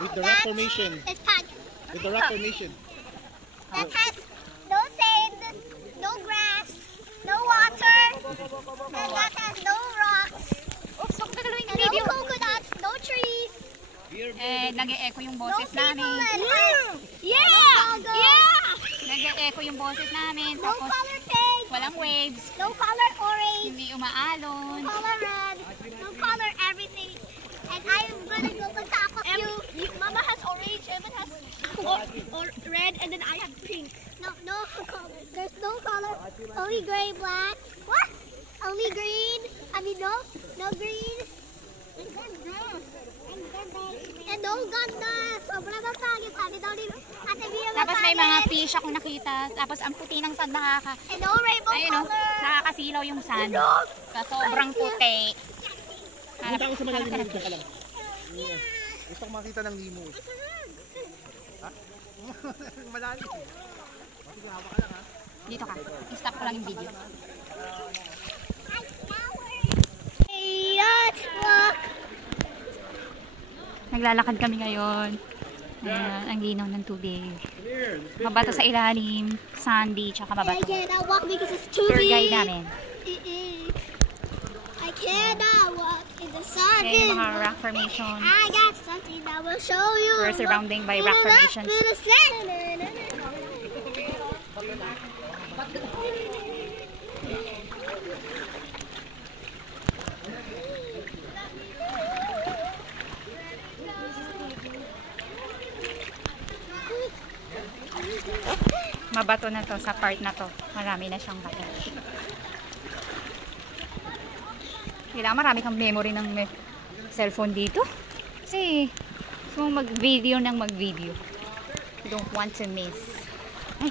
With the rock formation. It's pond. With the rock formation. That has no sand, no grass, no water, and that has no rocks. Oops, huwag kagalawin ang No video. coconuts, no trees. Nag-e-echo yung No boses people namin. and house. Yeah! No Yeah! Nag-e-echo yung boses namin. No Tapos color pink. walang waves. No color orange. Hindi umaalon. No color red. No color everything. And I'm gonna go on top of you. Mama has orange, Evan has red, and then I have pink. No color. There's no color. Only gray, black. What? Only green. I mean no green. And no ganda. Sobrang pangit. Sabi daw ni Ate Bia. Tapos may mga fish ako nakita. Tapos ang puti ng sand And no rainbow ayun o, color. nakakasilaw yung sand. Sa sobrang puti. Punta ako sa malalim na dito ka lang. Gusto ko makita ng Nemo. Ha? Malalim. Sige, hawak ka lang ha. Dito ka. I-stop ko lang yung video. Hey, let's walk. Naglalakad kami ngayon. Ayan, ang linaw ng tubig. Mabato sa ilalim, sandy, tsaka I mabato. cannot walk because it's too Tour big. guide namin. I cannot walk in the sun. Ayan yung mga rock formation. I got something that will show you. We're surrounding by rock formations. Mabato na to sa part na to. Marami na siyang bato. Kailangan marami kang memory ng cellphone dito. Kasi gusto mong mag-video ng mag-video. You don't want to miss. Ay,